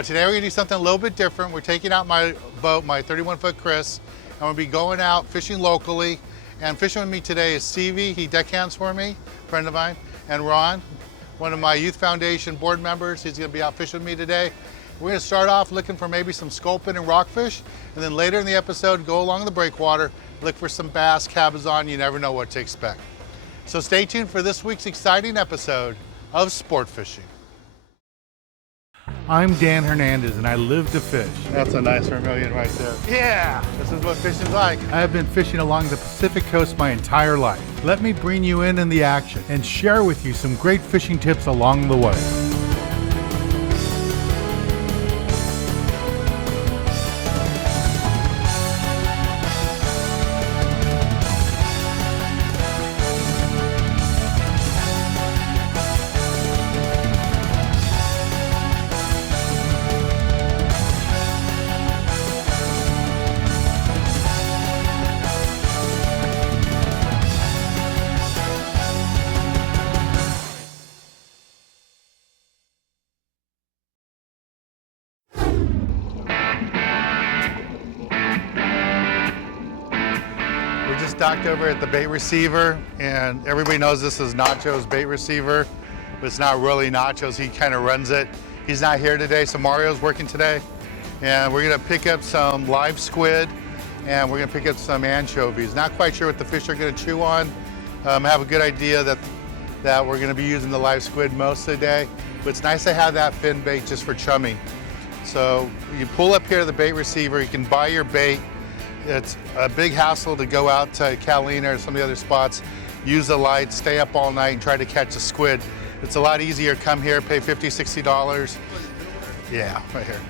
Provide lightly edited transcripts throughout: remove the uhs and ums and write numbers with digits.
But today we're gonna do something a little bit different. We're taking out my boat, my 31-foot Chris, and we'll be going out fishing locally. And fishing with me today is Stevie, he deckhands for me, a friend of mine, and Ron, one of my Youth Foundation board members. He's gonna be out fishing with me today. We're gonna start off looking for maybe some sculpin and rockfish, and then later in the episode, go along the breakwater, look for some bass, cabezon. You never know what to expect. So stay tuned for this week's exciting episode of Sport Fishing. I'm Dan Hernandez and I live to fish. That's a nice vermilion right there. Yeah, this is what fishing's like. I have been fishing along the Pacific coast my entire life. Let me bring you in the action and share with you some great fishing tips along the way. Docked over at the bait receiver, and everybody knows this is Nacho's bait receiver, but it's not really Nacho's. He kind of runs it. He's not here today, so Mario's working today. And we're gonna pick up some live squid, and we're gonna pick up some anchovies. Not quite sure what the fish are gonna chew on. I have a good idea that we're gonna be using the live squid most of the day, but it's nice to have that fin bait just for chumming. So you pull up here to the bait receiver, you can buy your bait. It's a big hassle to go out to Catalina or some of the other spots, use the light, stay up all night and try to catch a squid. It's a lot easier. Come here, pay $50, $60. Yeah, right here.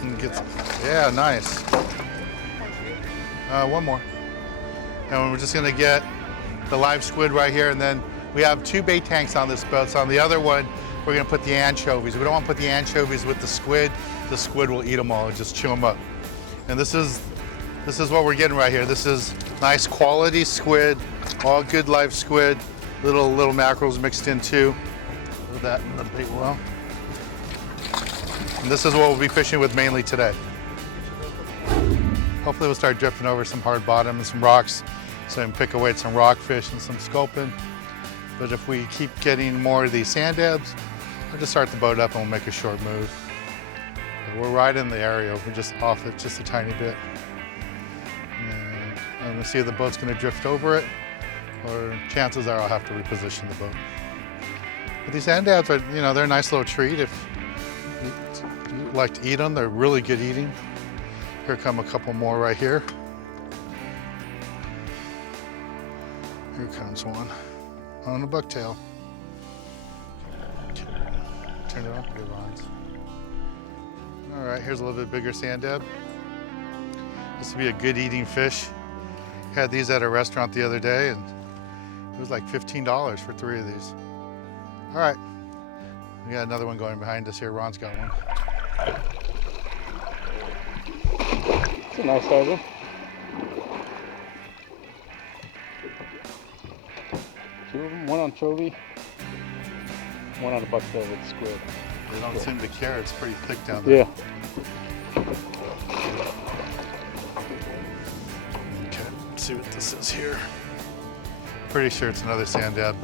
And get some, yeah, nice. One more. And we're just gonna get the live squid right here, and then we have 2 bait tanks on this boat. So on the other one, we're gonna put the anchovies. We don't want to put the anchovies with the squid. The squid will eat them all and just chew them up. And this is what we're getting right here. This is nice quality squid, all good live squid, little mackerels mixed in too. Put that in the bait well. And this is what we'll be fishing with mainly today. Hopefully we'll start drifting over some hard bottom and some rocks so we can pick away at some rockfish and some sculpin. But if we keep getting more of these sand dabs, we'll just start the boat up and we'll make a short move. But we're right in the area. We're just off it just a tiny bit. I'm gonna see if the boat's gonna drift over it, or chances are I'll have to reposition the boat. But these sand dabs are, they're a nice little treat if you like to eat them. They're really good eating. Here come a couple more right here. Here comes one on a bucktail. Okay. Turn it off, good lines. All right, here's a little bit bigger sand dab. This would be a good eating fish. Had these at a restaurant the other day, and it was like $15 for 3 of these. All right, we got another one going behind us here. Ron's got one. It's a nice size one. Two of them, one on chovy, one on a bucktail with squid. They don't seem to care. It's pretty thick down there. Yeah. See what this is here. Pretty sure it's another sand dab.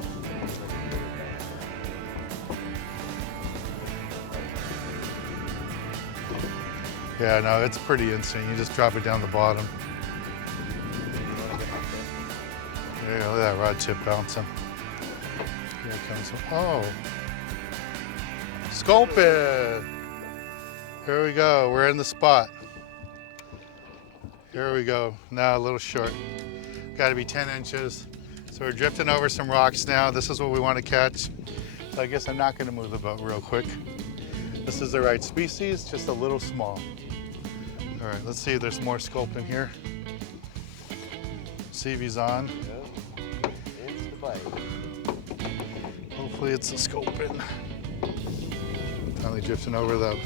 Yeah, no, it's pretty instant. You just drop it down the bottom. There you go, look at that rod tip bouncing. Here it comes. Oh, sculpin. Here we go, we're in the spot. Here we go, now a little short. Got to be 10 inches. So we're drifting over some rocks now. This is what we want to catch. So I guess I'm not gonna move the boat real quick. This is the right species, just a little small. All right, let's see if there's more sculpin here. See if he's on. It's the bite. Hopefully it's a sculpin. Finally drifting over the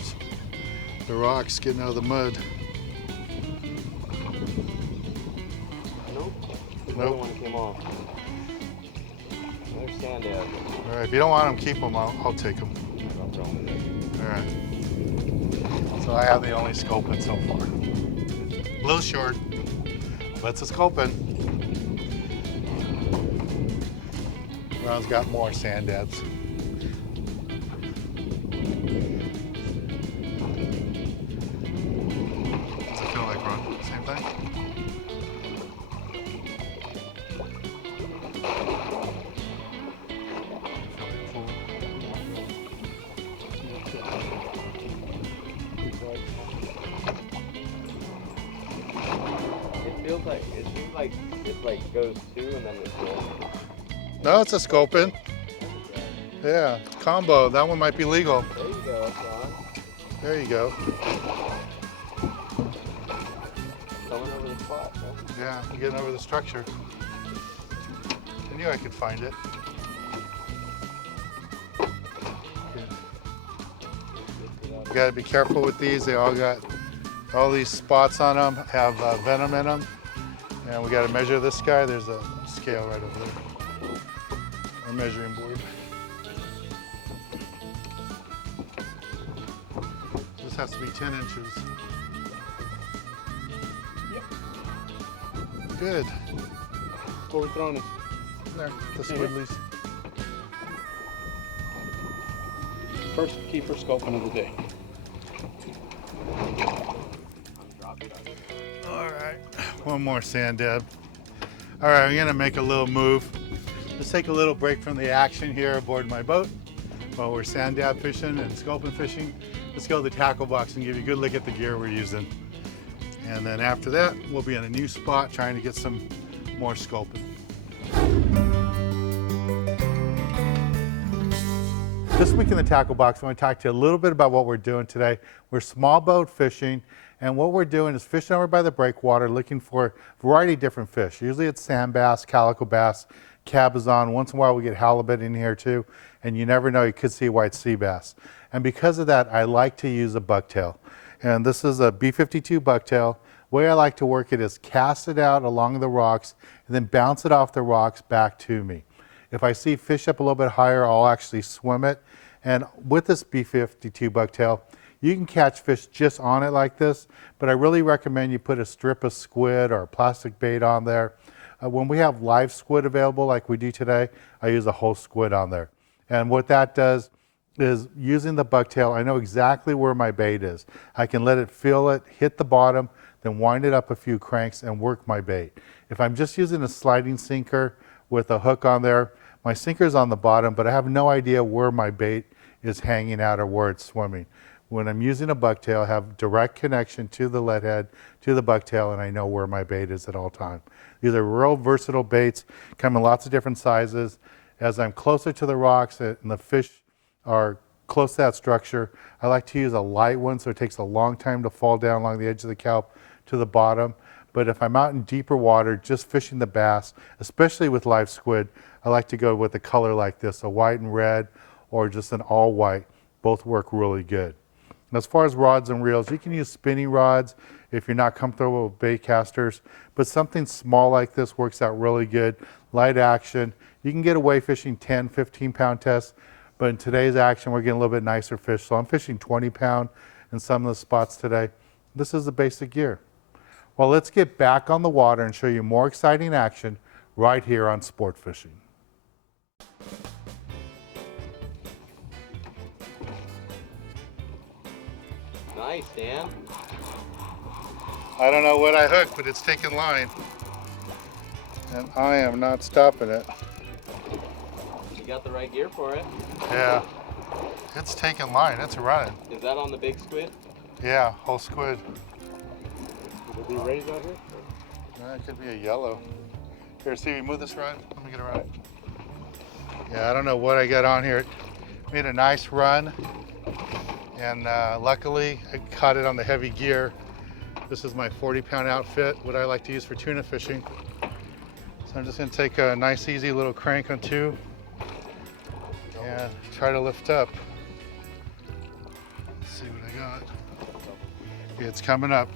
rocks, getting out of the mud. Nope. Nope. Another one came off. There's sand dab. All right, if you don't want them, keep them. I'll take them. I'll throw them in there. All right. So I have the only sculpin so far. A little short, but it's a sculpin. Ron's got more sand dads. What's it feel like, Ron? Same thing? Feel like pool? It seems like it like goes two and then it's one. No, it's a sculpin. Yeah, combo. That one might be legal. There you go, Ron. There you go. Coming over the spot, huh? Yeah, I'm getting over the structure. I knew I could find it. You gotta be careful with these. They all got all these spots on them, have venom in them. And we gotta measure this guy. There's a scale right over there. A measuring board. This has to be 10 inches. Good. What are we throwing in? There, the squiddlies. First keeper sculpin of the day. All right, one more sand dab. All right, I'm gonna make a little move. Let's take a little break from the action here aboard my boat while we're sand dab fishing and sculpin fishing. Let's go to the tackle box and give you a good look at the gear we're using. And then after that, we'll be in a new spot trying to get some more sculpin. This week in the tackle box, I want to talk to you a little bit about what we're doing today. We're small boat fishing, and what we're doing is fishing over by the breakwater, looking for a variety of different fish. Usually it's sand bass, calico bass, cabezon. Once in a while we get halibut in here too, and you never know, you could see white sea bass. And because of that, I like to use a bucktail. And this is a B52 bucktail. The way I like to work it is cast it out along the rocks and then bounce it off the rocks back to me. If I see fish up a little bit higher, I'll actually swim it. And with this B52 bucktail, you can catch fish just on it like this, but I really recommend you put a strip of squid or a plastic bait on there. When we have live squid available like we do today, I use a whole squid on there. And what that does is using the bucktail, I know exactly where my bait is. I can let it feel it, hit the bottom, then wind it up a few cranks and work my bait. If I'm just using a sliding sinker with a hook on there, my sinker's on the bottom, but I have no idea where my bait is hanging out or where it's swimming. When I'm using a bucktail, I have direct connection to the lead head, to the bucktail, and I know where my bait is at all times. These are real versatile baits, come in lots of different sizes. As I'm closer to the rocks and the fish are close to that structure, I like to use a light one so it takes a long time to fall down along the edge of the kelp to the bottom. But if I'm out in deeper water, just fishing the bass, especially with live squid, I like to go with a color like this, a white and red, or just an all white. Both work really good. And as far as rods and reels, you can use spinning rods if you're not comfortable with bait casters, but something small like this works out really good. Light action. You can get away fishing 10, 15 pound tests, but in today's action, we're getting a little bit nicer fish. So I'm fishing 20 pound in some of the spots today. This is the basic gear. Well, let's get back on the water and show you more exciting action right here on Sport Fishing. Nice, Dan. I don't know what I hooked, but it's taking line. And I am not stopping it. You got the right gear for it. Yeah, it's taking line, it's running. Is that on the big squid? Yeah, whole squid. Will be raised out here? It could be a yellow. Here, Stevie, move this rod. Let me get around it. Yeah, I don't know what I got on here. It made a nice run. And luckily, I caught it on the heavy gear. This is my 40-pound outfit, what I like to use for tuna fishing. So I'm just gonna take a nice, easy little crank on two and try to lift up. Let's see what I got. Okay, it's coming up.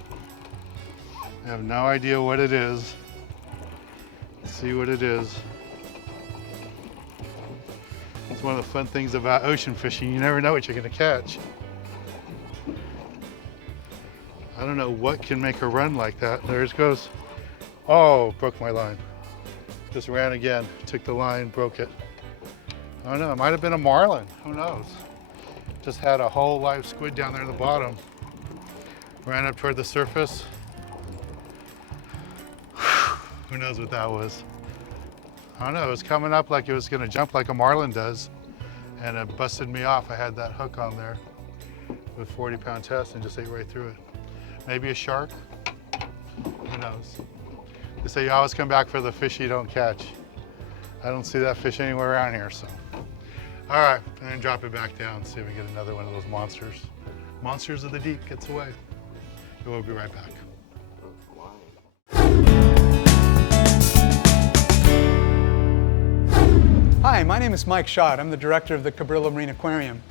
I have no idea what it is. Let's see what it is. It's one of the fun things about ocean fishing. You never know what you're gonna catch. I don't know what can make her run like that. There it goes. Oh, broke my line. Just ran again, took the line, broke it. I don't know, it might have been a marlin, who knows? Just had a whole live squid down there at the bottom. Ran up toward the surface. Who knows what that was? I don't know, it was coming up like it was gonna jump like a marlin does, and it busted me off. I had that hook on there with 40-pound test and just ate right through it. Maybe a shark, who knows? They say you always come back for the fish you don't catch. I don't see that fish anywhere around here, so. All right, and then drop it back down, see if we get another one of those monsters. Monsters of the deep gets away. And we'll be right back. Hi, my name is Mike Schott. I'm the director of the Cabrillo Marine Aquarium.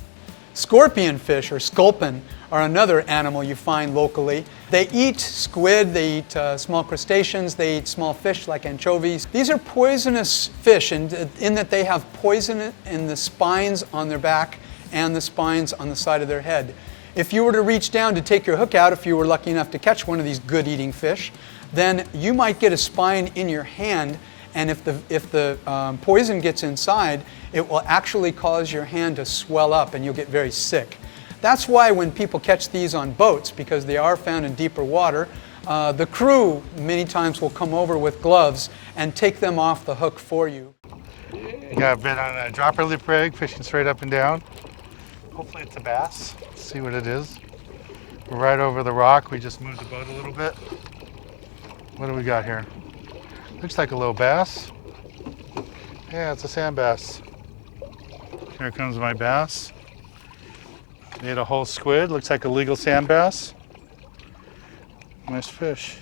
Scorpion fish, or sculpin, are another animal you find locally. They eat squid, they eat small crustaceans, they eat small fish like anchovies. These are poisonous fish in that they have poison in the spines on their back and the spines on the side of their head. If you were to reach down to take your hook out, if you were lucky enough to catch one of these good-eating fish, then you might get a spine in your hand, and if the poison gets inside, it will actually cause your hand to swell up and you'll get very sick. That's why when people catch these on boats, because they are found in deeper water, the crew many times will come over with gloves and take them off the hook for you. Got a bit on a dropper lip rig, fishing straight up and down. Hopefully it's a bass. Let's see what it is. We're right over the rock. We just moved the boat a little bit. What do we got here? Looks like a little bass. Yeah, it's a sand bass. Here comes my bass. Ate a whole squid. Looks like a legal sand bass. Nice fish.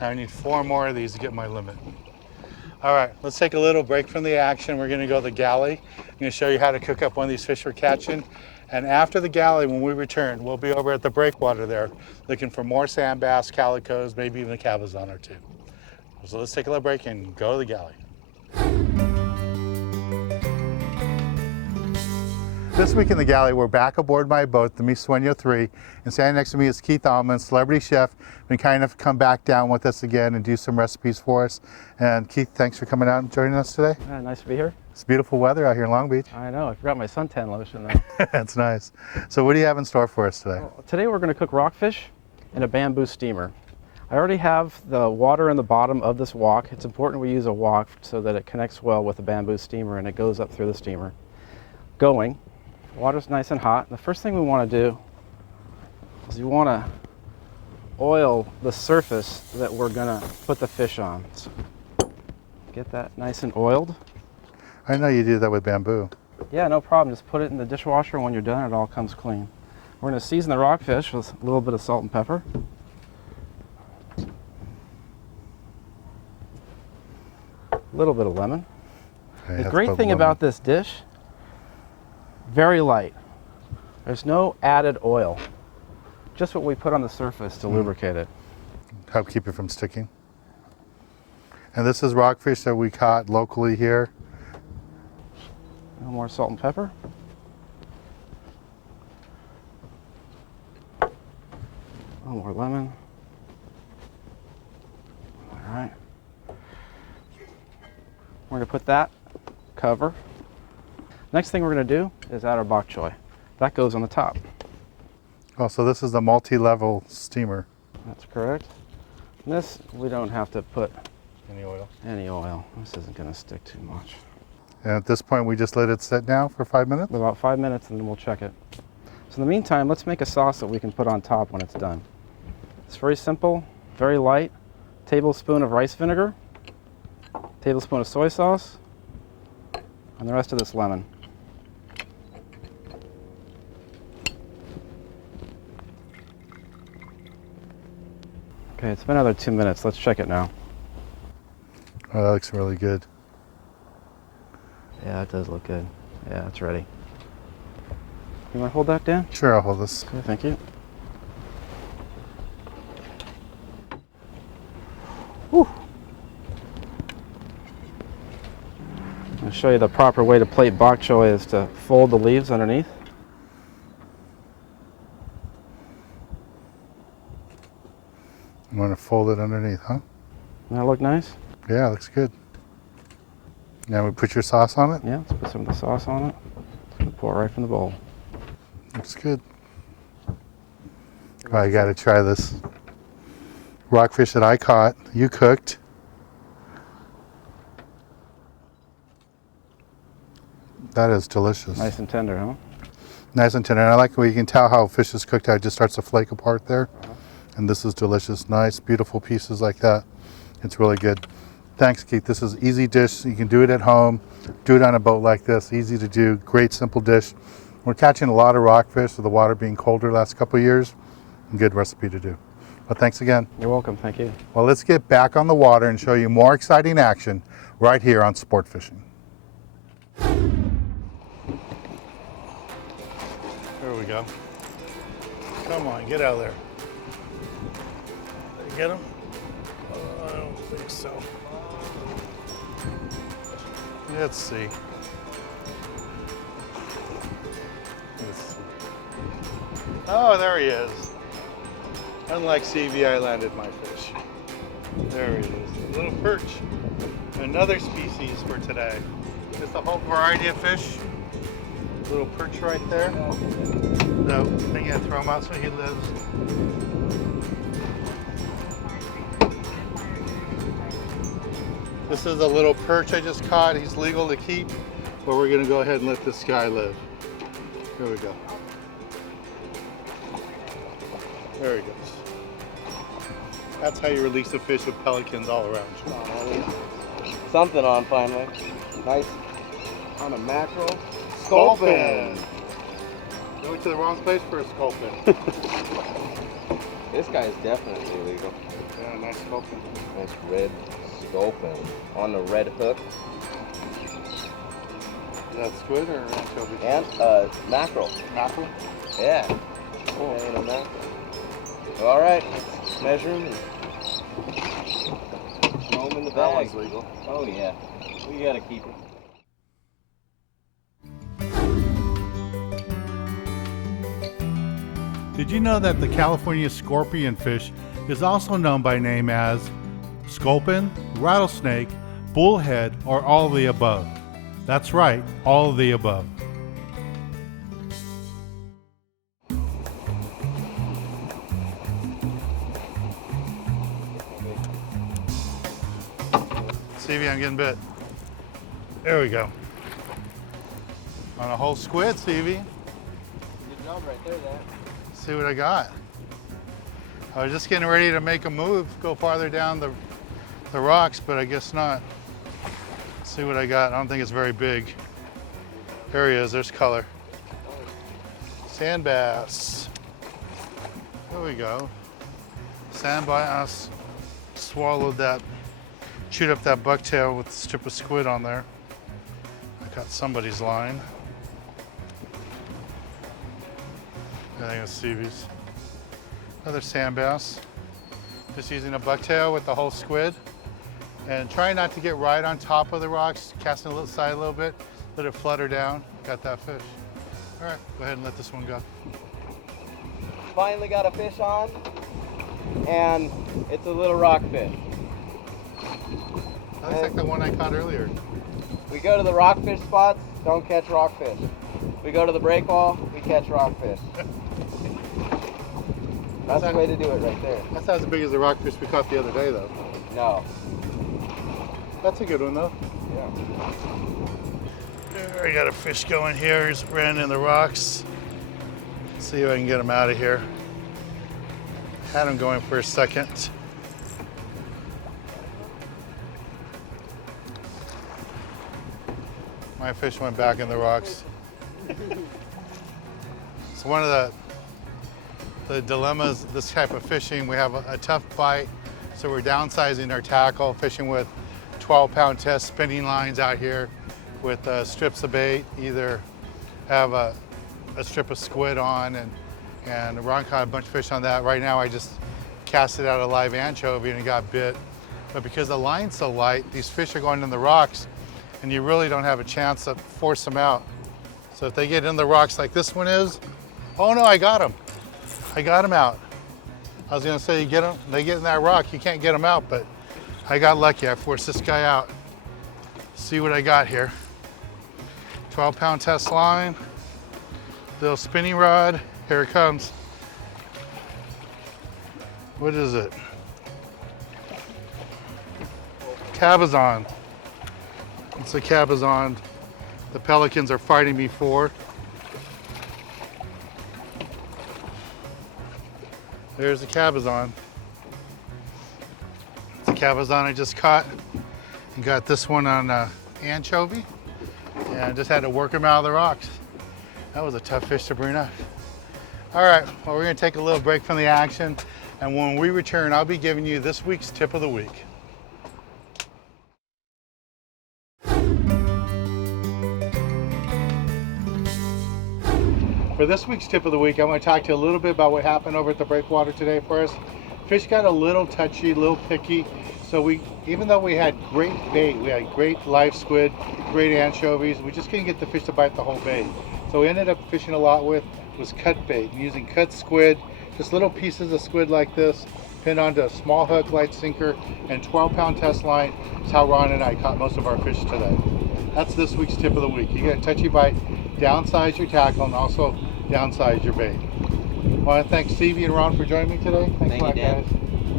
Now I need 4 more of these to get my limit. All right, let's take a little break from the action. We're gonna go to the galley. I'm gonna show you how to cook up one of these fish we're catching. And after the galley, when we return, we'll be over at the breakwater there, looking for more sand bass, calicos, maybe even a cabezon or 2. So let's take a little break and go to the galley. This week in the galley, we're back aboard my boat, the Mi Sueño 3, and standing next to me is Keith Allman, celebrity chef, been kind enough to come back down with us again and do some recipes for us. And Keith, thanks for coming out and joining us today. Nice to be here. It's beautiful weather out here in Long Beach. I know, I forgot my suntan lotion though. That's nice. So what do you have in store for us today? Well, today we're going to cook rockfish in a bamboo steamer. I already have the water in the bottom of this wok. It's important we use a wok so that it connects well with the bamboo steamer and it goes up through the steamer. Water's nice and hot. The first thing we want to do is you want to oil the surface that we're going to put the fish on. So get that nice and oiled. I know you do that with bamboo. Yeah, no problem. Just put it in the dishwasher. When you're done, it all comes clean. We're going to season the rockfish with a little bit of salt and pepper. A little bit of lemon. Okay, The great thing about this dish, very light. There's no added oil. Just what we put on the surface to lubricate it. Help keep it from sticking. And this is rockfish that we caught locally here. A little more salt and pepper. A little more lemon. All right. We're going to put that, cover. Next thing we're going to do is add our bok choy. That goes on the top. Oh, so this is the multi-level steamer. That's correct. And this, we don't have to put Any oil? any oil. This isn't going to stick too much. And at this point, we just let it sit now for 5 minutes? About 5 minutes and then we'll check it. So in the meantime, let's make a sauce that we can put on top when it's done. It's very simple, very light. Tablespoon of rice vinegar, tablespoon of soy sauce, and the rest of this lemon. Okay, it's been another 2 minutes. Let's check it now. Oh, that looks really good. Yeah, it does look good. Yeah, it's ready. You want to hold that, Dan? Sure, I'll hold this. Okay, thank you. Whew. I'll show you the proper way to plate bok choy is to fold the leaves underneath. folded underneath, huh? Doesn't that look nice? Yeah, looks good. Now we put your sauce on it. Yeah, let's put some of the sauce on it. Pour it right from the bowl. Looks good. Oh, I gotta try this rockfish that I caught. You cooked. That is delicious. Nice and tender, huh? Nice and tender. And I like where you can tell how fish is cooked. How it just starts to flake apart there. And this is delicious. Nice, beautiful pieces like that. It's really good. Thanks, Keith. This is easy dish. You can do it at home. Do it on a boat like this. Easy to do. Great, simple dish. We're catching a lot of rockfish with the water being colder the last couple of years. Good recipe to do. But thanks again. You're welcome. Thank you. Well, let's get back on the water and show you more exciting action right here on Sport Fishing. There we go. Come on, get out of there. Did you get him? I don't think so. Let's see. Oh, there he is. Unlike CV, I landed my fish. There he is, a little perch. Another species for today. Just a whole variety of fish. Little perch right there. No, I'm gonna throw him out so he lives. This is a little perch I just caught. He's legal to keep, but we're gonna go ahead and let this guy live. Here we go. There he goes. That's how you release a fish with pelicans all around you. Something on finally. Nice on a mackerel. Sculpin. I went to the wrong place for a sculpin. This guy is definitely illegal. Yeah, nice sculpin. Nice red sculpin on the red hook. Is that squid or anchovy? And mackerel. Mackerel? Yeah. Cool. And a mackerel. All right, let's measure him and throw him in the bag. That one's legal. Oh yeah, we gotta keep him. Did you know that the California scorpion fish is also known by name as sculpin, rattlesnake, bullhead, or all of the above? That's right, all of the above. Stevie, I'm getting bit. There we go. On a whole squid, Stevie. Good job right there, Dad. See what I got. I was just getting ready to make a move, go farther down the rocks, but I guess not. Let's see what I got. I don't think it's very big. There he is, there's color. Sand bass. There we go. Sand bass swallowed that, chewed up that bucktail with a strip of squid on there. I got somebody's line. I think it's Stevie's. Another sand bass. Just using a bucktail with the whole squid. And trying not to get right on top of the rocks, casting a little side a little bit, let it flutter down. Got that fish. All right, go ahead and let this one go. Finally got a fish on, and it's a little rockfish. That looks like the one I caught earlier. We go to the rockfish spots, don't catch rockfish. We go to the breakwall, we catch rockfish. That's the way to do it right there. That's not as big as the rockfish we caught the other day, though. No. That's a good one, though. Yeah. There, I got a fish going here. He's ran in the rocks. Let's see if I can get him out of here. Had him going for a second. My fish went back in the rocks. So one of the dilemmas this type of fishing, we have a tough bite, so we're downsizing our tackle, fishing with 12-pound test spinning lines out here with strips of bait. Either have a strip of squid on, and Ron caught a bunch of fish on that. Right now I just casted out a live anchovy and it got bit. But because the line's so light, these fish are going in the rocks and you really don't have a chance to force them out. So if they get in the rocks like this one is, oh no, I got him. I got him out. I was gonna say you get them, they get in that rock, you can't get them out, but I got lucky. I forced this guy out. See what I got here. 12-pound test line, little spinning rod. Here it comes. What is it? Cabezon. It's a Cabezon. The Pelicans are fighting me for. There's the Cabezon. It's a Cabezon I just caught. And got this one on anchovy. And I just had to work him out of the rocks. That was a tough fish to bring up. All right, well, we're gonna take a little break from the action. And when we return, I'll be giving you this week's tip of the week. For this week's tip of the week, I'm going to talk to you a little bit about what happened over at the breakwater today for us. Fish got a little touchy, a little picky. So even though we had great bait, we had great live squid, great anchovies, we just couldn't get the fish to bite the whole bait. So we ended up fishing a lot with was cut bait, using cut squid, just little pieces of squid like this, pinned onto a small hook, light sinker, and 12-pound test line. That's how Ron and I caught most of our fish today. That's this week's tip of the week. You get a touchy bite, downsize your tackle, and also downsize your bait. I want to thank Stevie and Ron for joining me today. Thanks a lot, guys.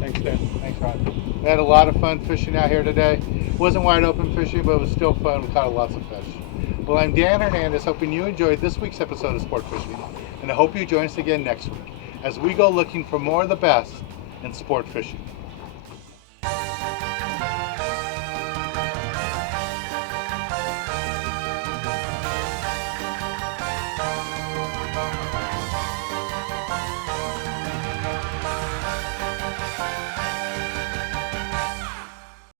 Thanks, Dan. Thanks, Ron. We had a lot of fun fishing out here today. It wasn't wide open fishing, but it was still fun. We caught lots of fish. Well, I'm Dan Hernandez, hoping you enjoyed this week's episode of Sport Fishing, and I hope you join us again next week as we go looking for more of the best in sport fishing.